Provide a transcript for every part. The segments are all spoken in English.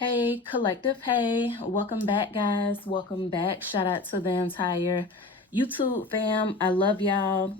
Hey, collective. Hey, welcome back, guys. Welcome back. Shout out to the entire YouTube fam. I love y'all.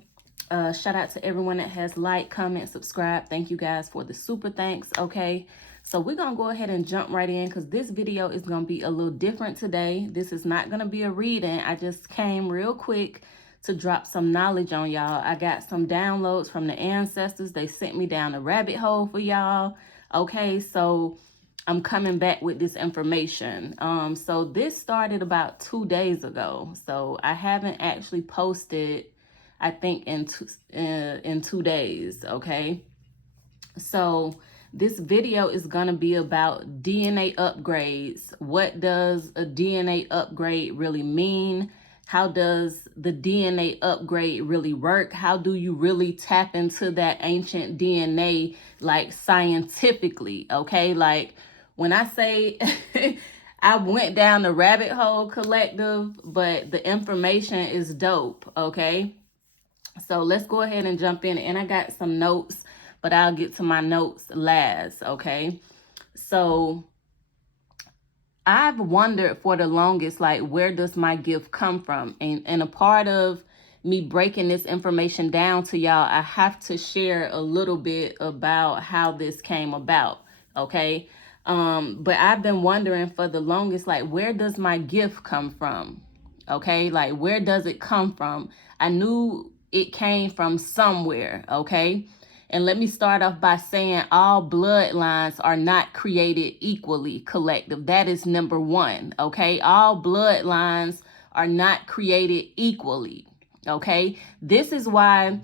Shout out to everyone that has liked, comment, subscribe. Thank you guys for the super thanks. Okay, so we're gonna go ahead and jump right in because this video is gonna be a little different today. This is not gonna be a reading. I just came real quick to drop some knowledge on y'all. I got some downloads from the ancestors. They sent me down a rabbit hole for y'all. Okay, so I'm coming back with this information. So this started about 2 days ago. So I haven't actually posted, I think, in 2 days. Okay. So this video is going to be about DNA upgrades. What does a DNA upgrade really mean? How does the DNA upgrade really work? How do you really tap into that ancient DNA, like scientifically? Okay, like when I say I went down the rabbit hole, collective, but the information is dope. Okay, so let's go ahead and jump in. And I got some notes, but I'll get to my notes last. Okay, so I've wondered for the longest, like, where does my gift come from? And a part of me breaking this information down to y'all, I have to share a little bit about how this came about. Okay. But I've been wondering for the longest, like, where does my gift come from? Okay. Like, where does it come from? I knew it came from somewhere. Okay. And let me start off by saying all bloodlines are not created equally, collective. That is number one, okay? All bloodlines are not created equally, okay? This is why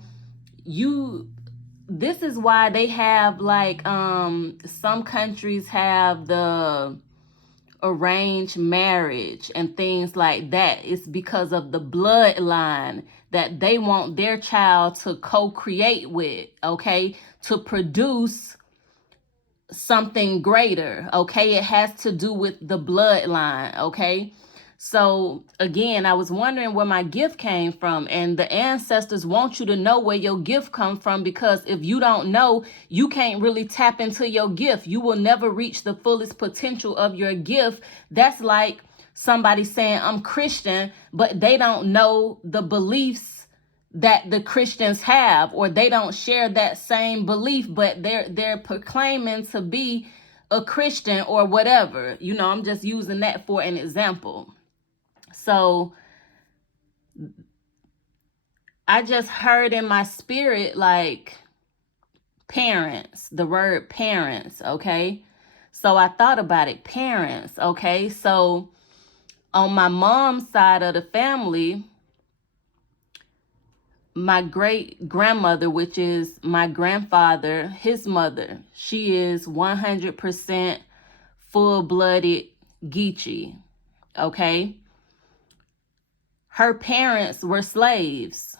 they have, like, some countries have the arranged marriage and things like that. It's because of the bloodline that they want their child to co-create with, okay, to produce something greater, okay? It has to do with the bloodline, okay? So again, I was wondering where my gift came from, and the ancestors want you to know where your gift comes from, because if you don't know, you can't really tap into your gift. You will never reach the fullest potential of your gift. That's like somebody saying, I'm Christian, but they don't know the beliefs that the Christians have, or they don't share that same belief, but they're proclaiming to be a Christian or whatever. You know, I'm just using that for an example. So I just heard in my spirit, like, parents, the word parents, okay? So I thought about it, parents, okay? So on my mom's side of the family, my great grandmother, which is my grandfather, his mother, she is 100% full-blooded Geechee, okay? Her parents were slaves.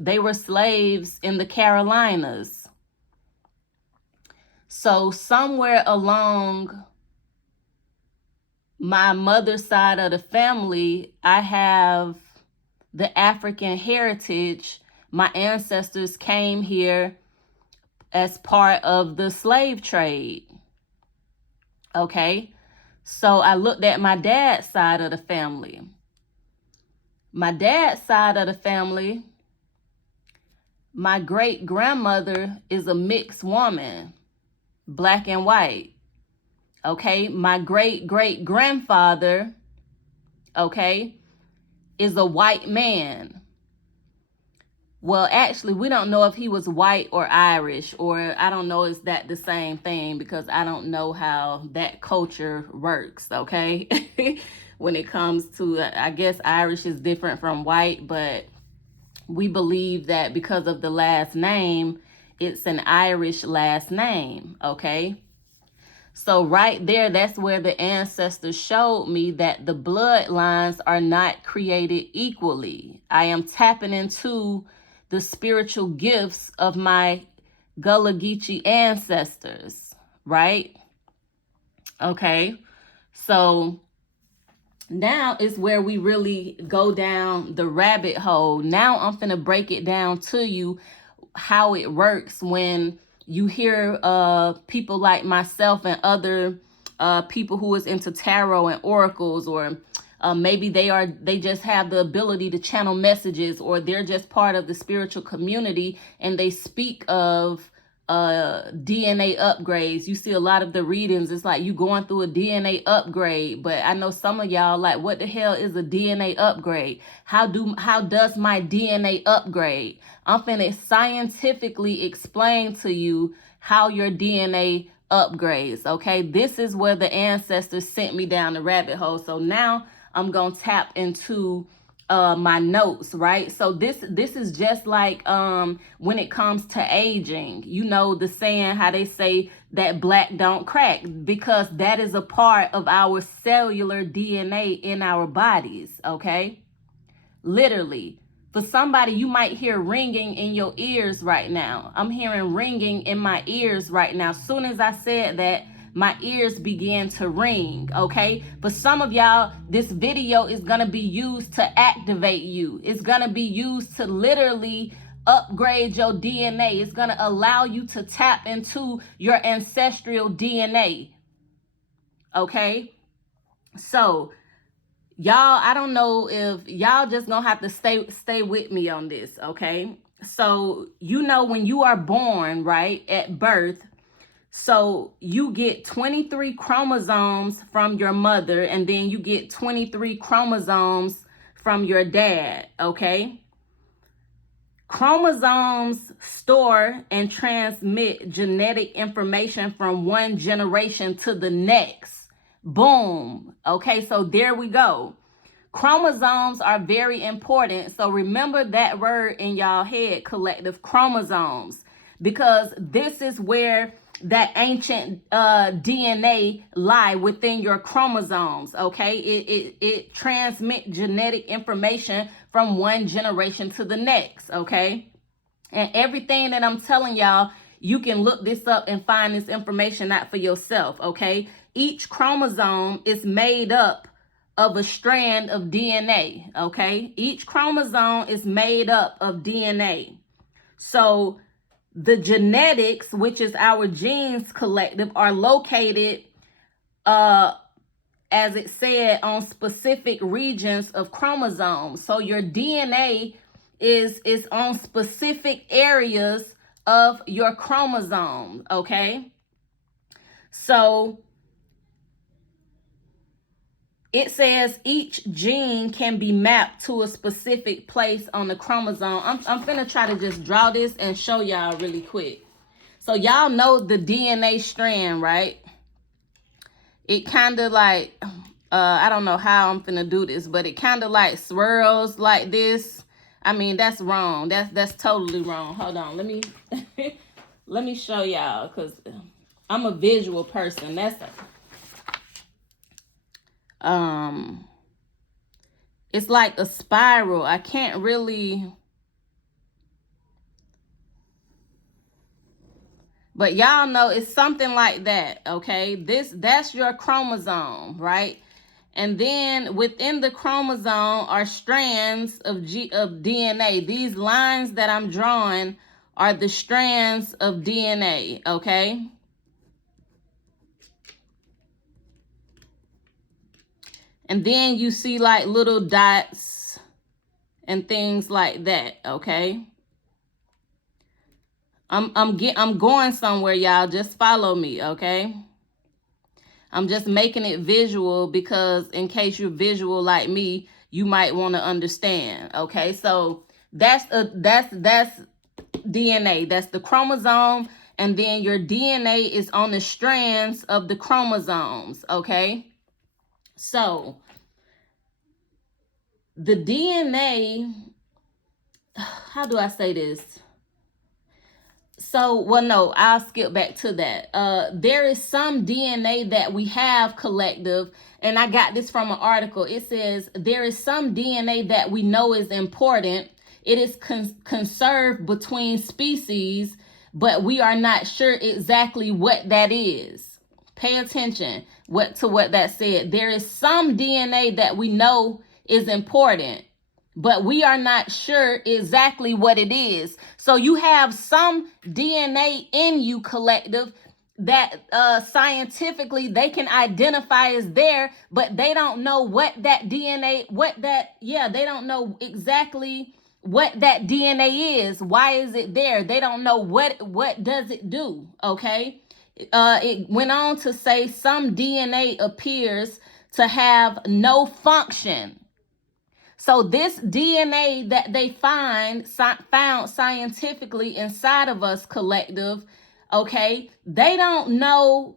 They were slaves in the Carolinas. So somewhere along my mother's side of the family, I have the African heritage. My ancestors came here as part of the slave trade. Okay, so I looked at my dad's side of the family. My dad's side of the family, my great grandmother is a mixed woman, black and white. Okay, my great great grandfather, okay, is a white man. Well, actually, we don't know if he was white or Irish, or I don't know, is that the same thing, because I don't know how that culture works, okay? When it comes to, I guess Irish is different from white, but we believe that because of the last name, it's an Irish last name, okay? So right there, that's where the ancestors showed me that the bloodlines are not created equally. I am tapping into the spiritual gifts of my Gullah Geechee ancestors, right? Okay, so now is where we really go down the rabbit hole. Now I'm finna break it down to you how it works when you hear people like myself and other people who is into tarot and oracles, or maybe they just have the ability to channel messages, or they're just part of the spiritual community and they speak of DNA upgrades. You see a lot of the readings, it's like you going through a DNA upgrade. But I know some of y'all like, what the hell is a DNA upgrade? How does my DNA upgrade? I'm finna scientifically explain to you how your DNA upgrades. Okay, this is where the ancestors sent me down the rabbit hole. So now I'm gonna tap into my notes, right? So this is just like when it comes to aging, you know, the saying how they say that black don't crack, because that is a part of our cellular DNA in our bodies. Okay, literally. For somebody, you might hear ringing in your ears right now. I'm hearing ringing in my ears right now. Soon as I said that, my ears began to ring, okay? For some of y'all, this video is gonna be used to activate you. It's gonna be used to literally upgrade your DNA. It's gonna allow you to tap into your ancestral DNA, okay? So, y'all, I don't know if y'all just gonna have to stay with me on this, okay? So, you know, when you are born, right, at birth, so you get 23 chromosomes from your mother, and then you get 23 chromosomes from your dad, okay? Chromosomes store and transmit genetic information from one generation to the next. Boom. Okay, so there we go. Chromosomes are very important. So remember that word in y'all head, collective, chromosomes, because this is where that ancient DNA lie within your chromosomes. Okay, it transmit genetic information from one generation to the next. Okay, and everything that I'm telling y'all, you can look this up and find this information out for yourself. Okay, each chromosome is made up of a strand of DNA. Okay, each chromosome is made up of DNA. So the genetics, which is our genes collective, are located, as it said, on specific regions of chromosomes. So your DNA is on specific areas of your chromosome, okay? So it says each gene can be mapped to a specific place on the chromosome. I'm finna try to just draw this and show y'all really quick. So y'all know the DNA strand, right? It kind of like, I don't know how I'm finna do this, but it kind of like swirls like this. I mean, that's wrong. That's totally wrong. Hold on, let me let me show y'all, because I'm a visual person. It's like a spiral. I can't really, but y'all know it's something like that, okay? That's your chromosome, right? And then within the chromosome are strands of DNA. These lines that I'm drawing are the strands of DNA, okay? And then you see like little dots and things like that, okay? I'm going somewhere, y'all. Just follow me, okay? I'm just making it visual because in case you're visual like me, you might want to understand, okay? So that's DNA. That's the chromosome, and then your DNA is on the strands of the chromosomes, okay? So the DNA, how do I say this? So, well, no, I'll skip back to that. There is some DNA that we have collective, and I got this from an article. It says there is some DNA that we know is important. It is conserved between species, but we are not sure exactly what that is. Pay attention to what that said. There is some DNA that we know is important, but we are not sure exactly what it is. So you have some DNA in you, collective, scientifically they can identify as there, but they don't know what that DNA, they don't know exactly what that DNA is. Why is it there? They don't know what does it do, okay? It went on to say some DNA appears to have no function. So this DNA that they found scientifically inside of us, collective, okay, they don't know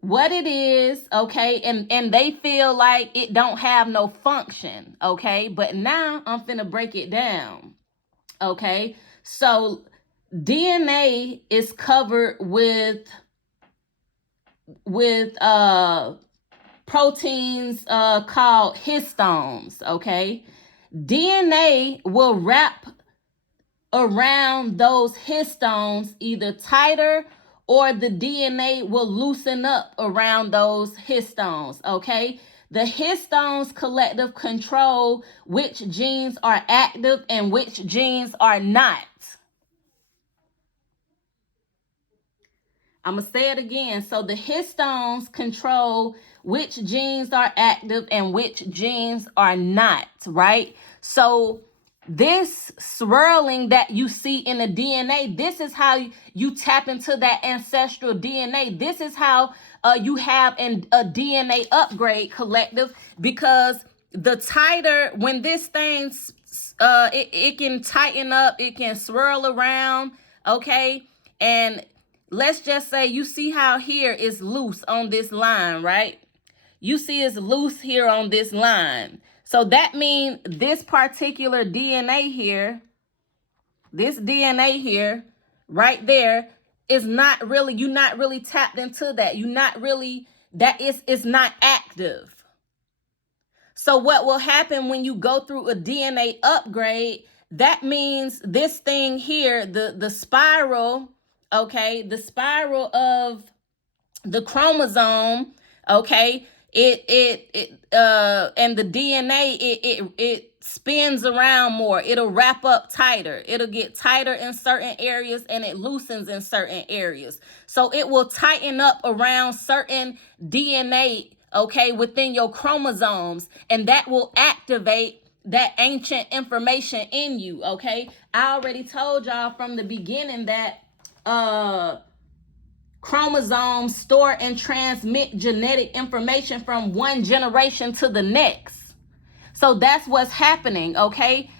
what it is, okay, and they feel like it don't have no function, okay, but now I'm finna break it down, okay. So DNA is covered with proteins called histones, okay. DNA will wrap around those histones either tighter, or the DNA will loosen up around those histones, okay? The histones, collective, control which genes are active and which genes are not. I'm going to say it again. So the histones control which genes are active and which genes are not, right? So this swirling that you see in the DNA, this is how you tap into that ancestral DNA. This is how you have a DNA upgrade, collective, because the tighter, when this thing, it can tighten up, it can swirl around, okay? And let's just say you see how here is loose on this line, right? You see it's loose here on this line. So that means this particular DNA here, this DNA here, right there, is not really, you're not really tapped into that. You're not really, it's not active. So what will happen when you go through a DNA upgrade, that means this thing here, the spiral, okay, the spiral of the chromosome, okay, and the DNA, it spins around more. It'll wrap up tighter. It'll get tighter in certain areas and it loosens in certain areas. So it will tighten up around certain DNA, okay, within your chromosomes, and that will activate that ancient information in you, okay? I already told y'all from the beginning that chromosomes store and transmit genetic information from one generation to the next. So that's what's happening, okay?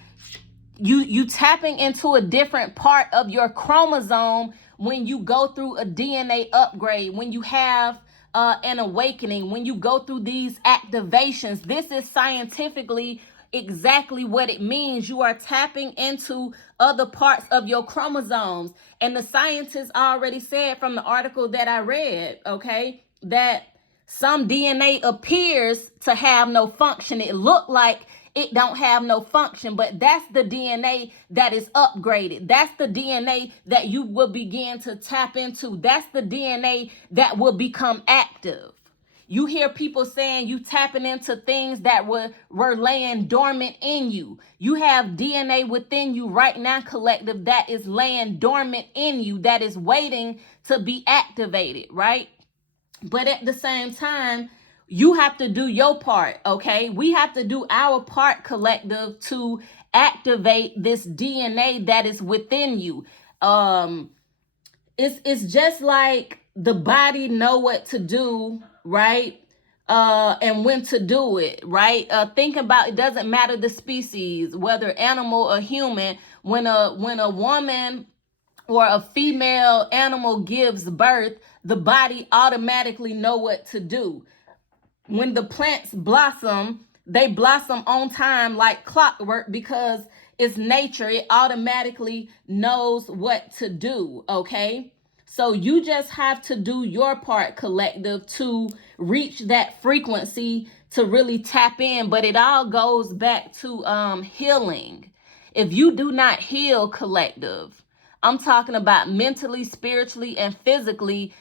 You tapping into a different part of your chromosome when you go through a DNA upgrade, when you have an awakening, when you go through these activations. This is scientifically exactly what it means. You are tapping into other parts of your chromosomes. And the scientists already said from the article that I read, okay, that some DNA appears to have no function. It looked like it don't have no function, but that's the DNA that is upgraded. That's the DNA that you will begin to tap into. That's the DNA that will become active. You hear people saying you tapping into things that were laying dormant in you. You have DNA within you right now, collective, that is laying dormant in you, that is waiting to be activated, right? But at the same time, you have to do your part, okay? We have to do our part, collective, to activate this DNA that is within you. It's just like the body know what to do, right? And when to do it, right? Think about, it doesn't matter the species, whether animal or human. When a woman or a female animal gives birth, the body automatically know what to do. When the plants blossom, they blossom on time like clockwork because it's nature. It automatically knows what to do, okay? So you just have to do your part, collective, to reach that frequency, to really tap in. But it all goes back to healing. If you do not heal, collective, I'm talking about mentally, spiritually, and physically,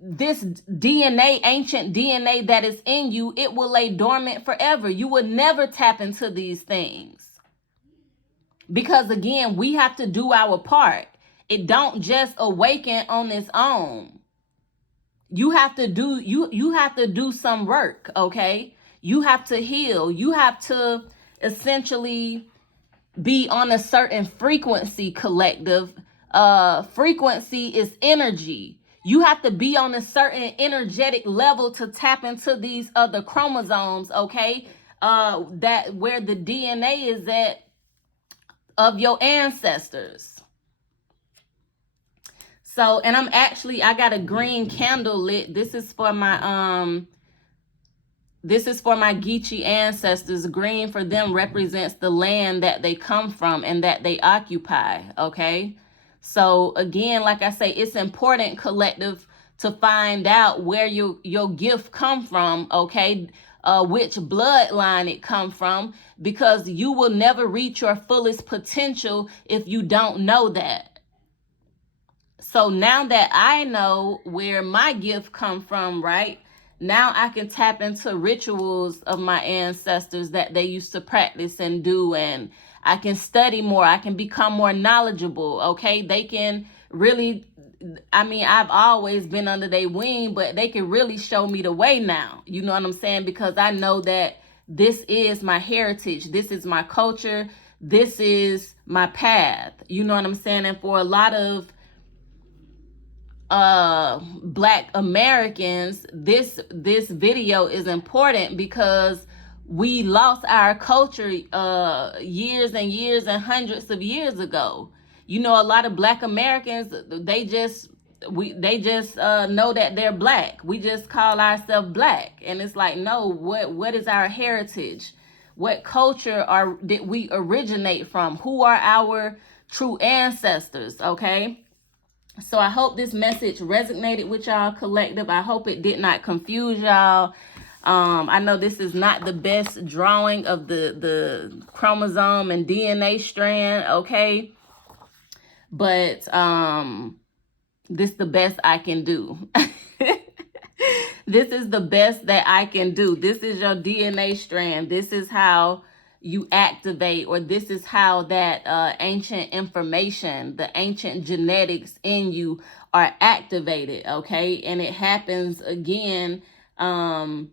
this DNA, ancient DNA that is in you, it will lay dormant forever. You will never tap into these things. Because again, we have to do our part. It don't just awaken on its own. you have to do some work, okay? You have to heal. You have to essentially be on a certain frequency, collective. Frequency is energy. You have to be on a certain energetic level to tap into these other chromosomes, okay? That where the DNA is at of your ancestors. So, and I got a green candle lit. This is for my Geechee ancestors. Green for them represents the land that they come from and that they occupy, okay? So again, like I say, it's important, collective, to find out where your gift come from, okay? Which bloodline it come from, because you will never reach your fullest potential if you don't know that. So now that I know where my gift come from, right? Now I can tap into rituals of my ancestors that they used to practice and do, and I can study more. I can become more knowledgeable, okay? They can really, I mean, I've always been under their wing, but they can really show me the way now. You know what I'm saying? Because I know that this is my heritage. This is my culture. This is my path. You know what I'm saying? And for a lot of Black Americans, this video is important because we lost our culture years and years and hundreds of years ago. You know, a lot of Black Americans, they just know that they're Black. We just call ourselves Black, and it's like, no, what is our heritage? What culture did we originate from? Who are our true ancestors? Okay. So I hope this message resonated with y'all, collective. I hope it did not confuse y'all. I know this is not the best drawing of the chromosome and DNA strand, okay? But this is the best I can do. This is the best that I can do. This is your DNA strand. This is how you activate, or this is how that ancient information, the ancient genetics in you are activated, okay? And it happens again, the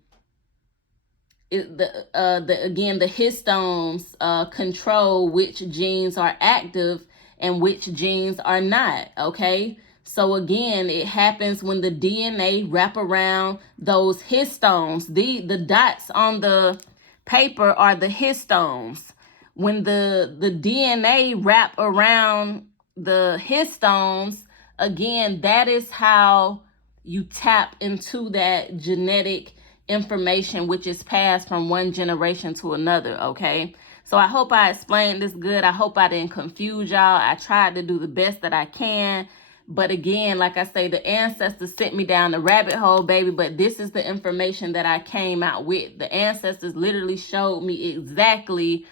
histones control which genes are active and which genes are not, okay? So again, it happens when the DNA wrap around those histones. The dots on the paper are the histones. When the DNA wrap around the histones, again, that is how you tap into that genetic information, which is passed from one generation to another, okay? So I hope I explained this good. I hope I didn't confuse y'all. I tried to do the best that I can. But again, like I say, the ancestors sent me down the rabbit hole, baby. But this is the information that I came out with. The ancestors literally showed me exactly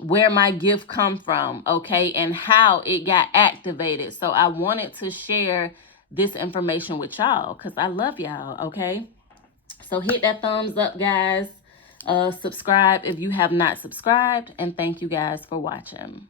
where my gift come from, okay, and how it got activated. So I wanted to share this information with y'all because I love y'all, okay? So hit that thumbs up, guys. Subscribe if you have not subscribed. And thank you guys for watching.